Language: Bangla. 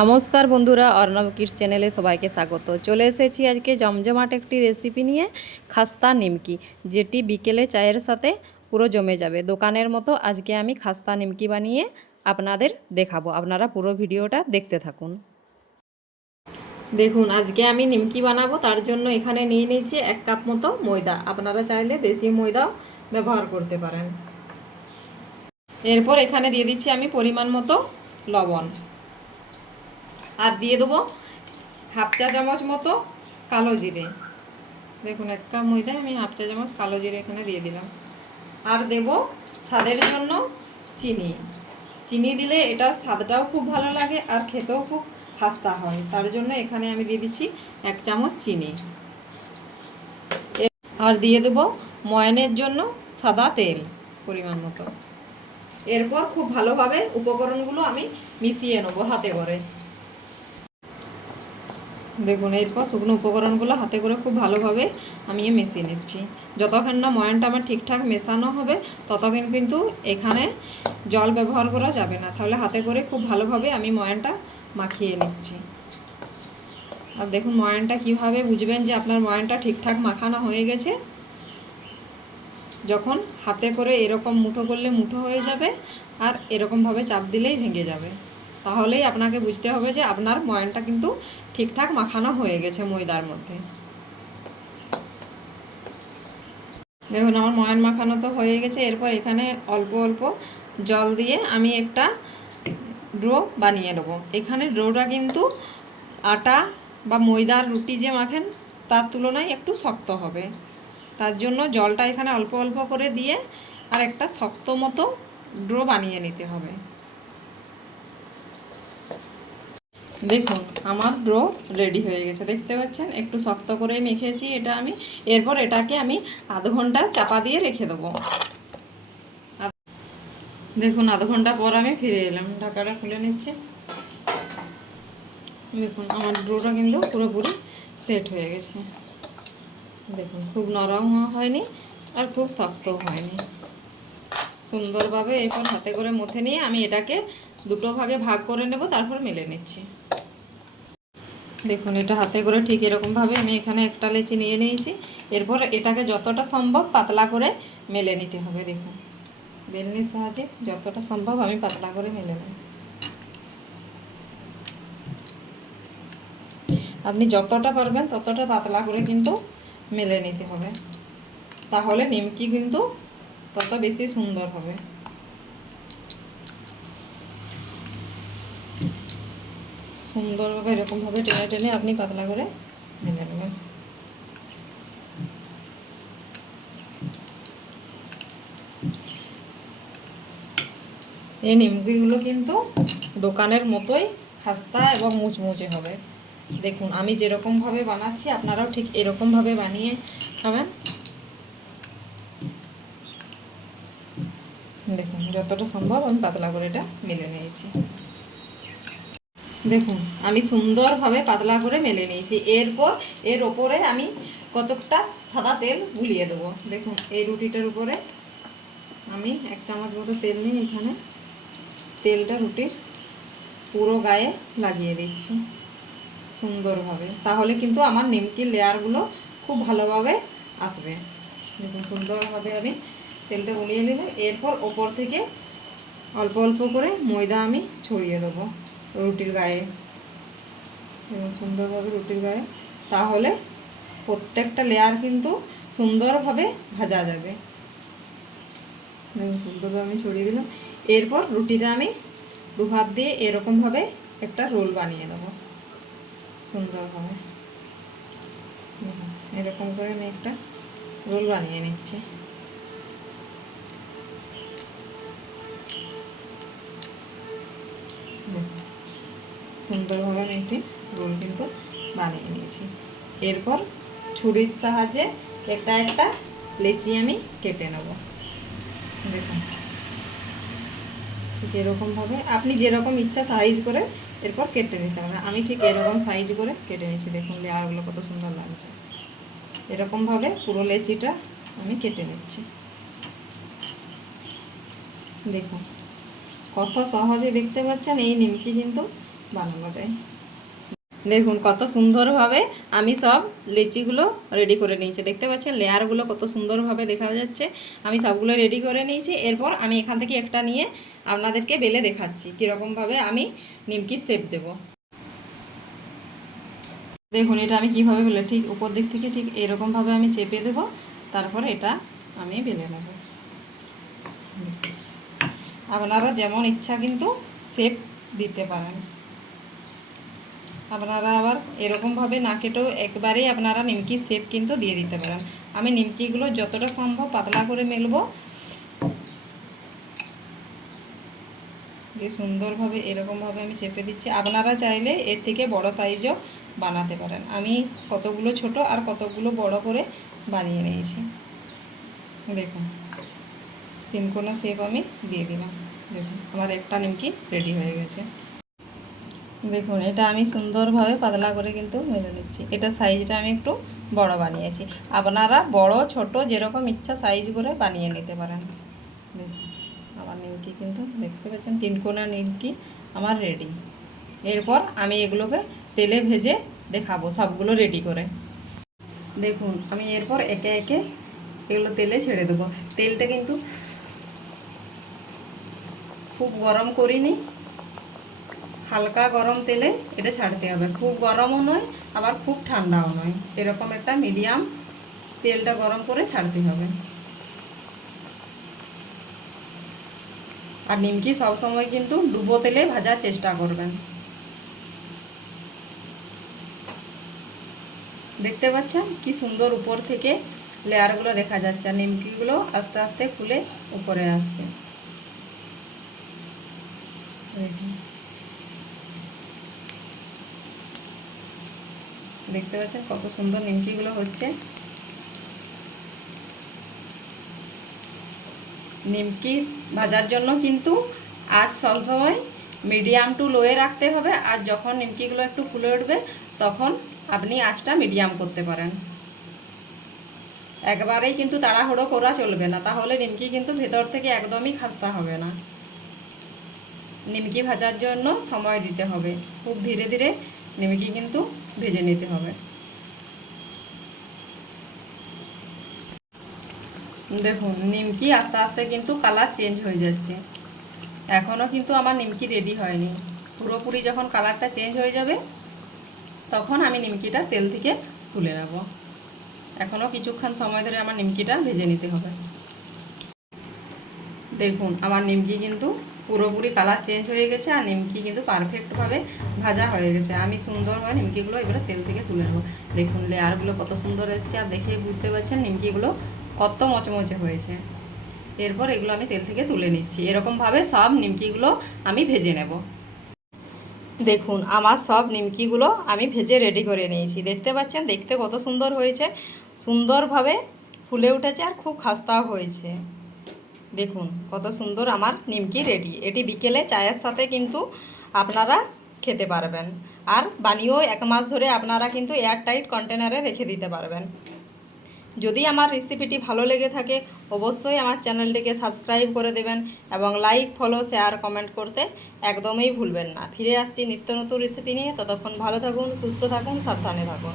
নমস্কার বন্ধুরা, অর্ণব কিডস চ্যানেলে সবাইকে স্বাগত। চলে এসেছি আজকে জমজমাট একটি রেসিপি নিয়ে, খাস্তা নিমকি, যেটি বিকেলে চায়ের সাথে পুরো জমে যাবে। দোকানের মতো আজকে আমি খাস্তা নিমকি বানিয়ে আপনাদের দেখাবো। আপনারা পুরো ভিডিওটা দেখতে থাকুন। দেখুন, আজকে আমি নিমকি বানাবো, তার জন্য এখানে নিয়ে নিয়েছি 1 কাপ মতো ময়দা। আপনারা চাইলে বেশি ময়দাও ব্যবহার করতে পারেন। এরপর এখানে দিয়ে দিচ্ছি আমি পরিমাণ মতো লবণ, আর দিয়ে দেবো 1/2 চা চামচ মতো কালো জিরে। দেখুন, 1 কাপ ময়দায় আমি 1/2 চা চামচ কালো জিরে এখানে দিয়ে দিলাম। আর দেব স্বাদের জন্য চিনি। চিনি দিলে এটা স্বাদটাও খুব ভালো লাগে আর খেতেও খুব খাস্তা হয়, তার জন্য এখানে আমি দিয়ে দিচ্ছি 1 চামচ চিনি। আর দিয়ে দেব ময়ানের জন্য সাদা তেল পরিমাণ মতো। এরপর খুব ভালোভাবে উপকরণগুলো আমি মিশিয়ে নেব হাতে করে। দেখুন, এরপর শুকনো উপকরণগুলো হাতে করে খুব ভালোভাবে আমি মিশিয়ে নিচ্ছি। যতক্ষণ না ময়ানটা আমার ঠিকঠাক মেশানো হবে ততক্ষণ কিন্তু এখানে জল ব্যবহার করা যাবে না, তাহলে হাতে করে খুব ভালোভাবে আমি ময়ানটা মাখিয়ে নিচ্ছি। আর দেখুন, ময়ানটা কিভাবে বুঝবেন যে আপনার ময়ানটা ঠিকঠাক মাখানো হয়ে গেছে? যখন হাতে করে এরকম মুঠো করলে মুঠো হয়ে যাবে, আর এরকমভাবে চাপ দিলেই ভেঙে যাবে, তাহলেই আপনাকে বুঝতে হবে যে আপনার ময়ানটা কিন্তু ঠিকঠাক মাখানো হয়ে গেছে ময়দার মধ্যে। দেখুন, আমার ময়ান মাখানো তো হয়ে গেছে। এরপর এখানে অল্প অল্প জল দিয়ে আমি একটা ডো বানিয়ে নেবো। এখানে ডোটা কিন্তু আটা বা ময়দার রুটি যে মাখেন তার তুলনায় একটু শক্ত হবে, তার জন্য জলটা এখানে অল্প অল্প করে দিয়ে আর একটা শক্ত মতো ডো বানিয়ে নিতে হবে। দেখুন, আমার ডো রেডি হয়ে গেছে, দেখতে পাচ্ছেন একটু শক্ত করে মেখেছি এটা আমি। এরপর এটাকে আমি আধ ঘন্টা চাপা দিয়ে রেখে দেবো। দেখুন, আধ ঘন্টা পর আমি ফিরে এলাম, ঢাকাটা খুলে নিচ্ছে। দেখুন, আমার ডোটা কিন্তু পুরোপুরি সেট হয়ে গেছে। দেখুন, খুব নরম হয়নি আর খুব শক্তও হয়নি, সুন্দরভাবে এরপর হাতে করে মথে নিয়ে আমি এটাকে দুটো ভাগে ভাগ করে নেব, তারপর মেলে নিচ্ছি। দেখুন, এটা হাতে করে ঠিক এরকমভাবে আমি এখানে একটা লেচি নিয়ে নিয়েছি। এরপর এটাকে যতটা সম্ভব পাতলা করে মেলে নিতে হবে। দেখুন, বেলনির সাহায্যে যতটা সম্ভব আমি পাতলা করে মেলে নেব। আপনি যতটা পারবেন ততটা পাতলা করে কিন্তু মেলে নিতে হবে, তাহলে নিমকি কিন্তু তত বেশি সুন্দর হবে। সুন্দরভাবে এরকমভাবে টেনে টেনে আপনি পাতলা করে মেলে নেবেন। এই নিমকিগুলো কিন্তু দোকানের মতোই খাস্তা এবং মুচমুচে হবে। দেখুন, আমি যেরকমভাবে বানাচ্ছি আপনারাও ঠিক এরকমভাবে বানিয়ে খাবেন। দেখুন, যতটা সম্ভব আমি পাতলা করে এটা মেলে নিয়েছি। দেখুন, আমি সুন্দরভাবে পাতলা করে মেলে নিয়েছি। এরপর এর ওপরে আমি কতকটা সাদা তেল গুলিয়ে দেবো। দেখুন, এই রুটিটার উপরে আমি 1 চামচ মতো তেল নিয়ে এখানে তেলটা রুটির পুরো গায়ে লাগিয়ে দিচ্ছি সুন্দরভাবে, তাহলে কিন্তু আমার নিমকির লেয়ারগুলো খুব ভালোভাবে আসবে। দেখুন, সুন্দরভাবে আমি তেলটা গুলিয়ে নিলাম। এরপর ওপর থেকে অল্প অল্প করে ময়দা আমি ছড়িয়ে দেবো রুটির গায়ে। সুন্দরভাবে রুটির গায়ে, তাহলে প্রত্যেকটা লেয়ার কিন্তু সুন্দরভাবে ভাজা যাবে। সুন্দরভাবে আমি ছড়িয়ে দিলাম। এরপর রুটিটা আমি দু হাত দিয়ে এরকমভাবে একটা রোল বানিয়ে নেব সুন্দরভাবে। এরকম করে আমি একটা রোল বানিয়ে নিচ্ছি। সুন্দরভাবে আমি একটি রোল কিন্তু বানিয়ে নিয়েছি। এরপর ছুরির সাহায্যে একটা একটা লেচি আমি কেটে নেব। দেখুন, ঠিক এরকমভাবে আপনি যেরকম ইচ্ছা সাইজ করে এরপর কেটে নিতে হবে। আমি ঠিক এরকম সাইজ করে কেটে নিয়েছি। দেখুন, লেয়ারগুলো কত সুন্দর লাগছে। এরকমভাবে পুরো লেচিটা আমি কেটে নিচ্ছি। দেখুন, কত সহজে দেখতে পাচ্ছেন এই নিমকি কিন্তু বানানো যায়। দেখুন কত সুন্দরভাবে আমি সব লিচিগুলো রেডি করে নিয়েছি, দেখতে পাচ্ছেন লেয়ারগুলো কত সুন্দরভাবে দেখা যাচ্ছে। আমি সবগুলো রেডি করে নিয়েছি। এরপর আমি এখান থেকে একটা নিয়ে আপনাদেরকে বেলে দেখাচ্ছি কীরকমভাবে আমি নিমকি শেপ দেব। দেখুন এটা আমি কিভাবে বেলে, ঠিক উপর দিক থেকে ঠিক এরকমভাবে আমি চেপে দেব, তারপর এটা আমি বেলে নেব। আপনারা যেমন ইচ্ছা কিন্তু শেপ দিতে পারেন। আপনারা আবার এরকমভাবে না কেটেও একবারেই আপনারা নিমকির শেপ কিন্তু দিয়ে দিতে পারেন। আমি নিমকিগুলো যতটা সম্ভব পাতলা করে মেলবো, দিয়ে সুন্দরভাবে এরকমভাবে আমি চেপে দিচ্ছি। আপনারা চাইলে এর থেকে বড় সাইজও বানাতে পারেন। আমি কতগুলো ছোট আর কতগুলো বড় করে বানিয়ে নিয়েছি। দেখুন তিনকোনা শেপ আমি দিয়ে দিলাম। দেখুন আমার একটা নিমকি রেডি হয়ে গেছে। দেখুন এটা আমি সুন্দরভাবে পাতলা করে কিন্তু মেলে নিচ্ছি। এটা সাইজটা আমি একটু বড় বানিয়েছি, আপনারা বড় ছোট যেরকম ইচ্ছা সাইজ করে বানিয়ে নিতে পারেন। দেখুন আমার নিমকি কিন্তু দেখতে পাচ্ছেন তিনকোনা নিমকি আমার রেডি। এরপর আমি এগুলোকে তেলে ভেজে দেখাবো সবগুলো রেডি করে। দেখুন আমি এরপর একে একে এগুলো তেলে ছেড়ে দেবো। তেলটা কিন্তু খুব গরম করিনি, হালকা গরম তেলে এটা ছাড়তে হবে। খুব গরমও নয় আবার খুব ঠান্ডাও নয়, এরকম একটা মিডিয়াম তেলটা গরম করে ছাড়তে হবে। আর নিমকি সবসময় কিন্তু ডুবো তেলে ভাজার চেষ্টা করবেন। দেখতে পাচ্ছেন কি সুন্দর উপর থেকে লেয়ারগুলো দেখা যাচ্ছে, নিমকিগুলো আস্তে আস্তে ফুলে উপরে আসছে। দেখতে পাচ্ছেন কত সুন্দর নিমকিগুলো হচ্ছে। নিমকি ভাজার জন্য কিন্তু আঁচ সবসময় মিডিয়াম টু লোয়ে রাখতে হবে। আর যখন নিমকিগুলো একটু ফুলে উঠবে তখন আপনি আঁচটা মিডিয়াম করতে পারেন। একবারেই কিন্তু তাড়াহুড়ো করা চলবে না, তাহলে নিমকি কিন্তু ভেতর থেকে একদমই খাস্তা হবে না। নিমকি ভাজার জন্য সময় দিতে হবে, খুব ধীরে ধীরে নিমকি কিন্তু ভেজে নিতে হবে। দেখুন নিমকি আস্তে আস্তে কিন্তু কালার চেঞ্জ হয়ে যাচ্ছে। এখনও কিন্তু আমার নিমকি রেডি হয়নি। পুরোপুরি যখন কালারটা চেঞ্জ হয়ে যাবে তখন আমি নিমকিটা তেল থেকে তুলে নেব। এখনও কিছুক্ষণ সময় ধরে আমার নিমকিটা ভেজে নিতে হবে। দেখুন আমার নিমকি কিন্তু পুরোপুরি কালার চেঞ্জ হয়ে গেছে আর নিমকি কিন্তু পারফেক্টভাবে ভাজা হয়ে গেছে। আমি সুন্দরভাবে নিমকিগুলো এবারে তেল থেকে তুলে নেব। দেখুন লেয়ারগুলো কত সুন্দর এসছে, আর দেখে বুঝতে পারছেন নিমকিগুলো কত মচমচে হয়েছে। এরপর এগুলো আমি তেল থেকে তুলে নিচ্ছি। এরকমভাবে সব নিমকিগুলো আমি ভেজে নেব। দেখুন আমার সব নিমকিগুলো আমি ভেজে রেডি করে নিয়েছি। দেখতে পাচ্ছেন দেখতে কত সুন্দর হয়েছে, সুন্দরভাবে ফুলে উঠেছে আর খুব খাস্তাও হয়েছে। দেখুন কত সুন্দর আমার নিমকি রেডি। এটি বিকেলে চায়ের সাথে কিন্তু আপনারা খেতে পারবেন, আর বানিয়েও 1 মাস ধরে আপনারা কিন্তু এয়ারটাইট কন্টেনারে রেখে দিতে পারবেন। যদি আমার রেসিপিটি ভালো লেগে থাকে অবশ্যই আমার চ্যানেলটিকে সাবস্ক্রাইব করে দেবেন এবং লাইক ফলো শেয়ার কমেন্ট করতে একদমই ভুলবেন না। ফিরে আসছি নিত্য নতুন রেসিপি নিয়ে। ততক্ষণ ভালো থাকুন, সুস্থ থাকুন, সাবধানে থাকুন।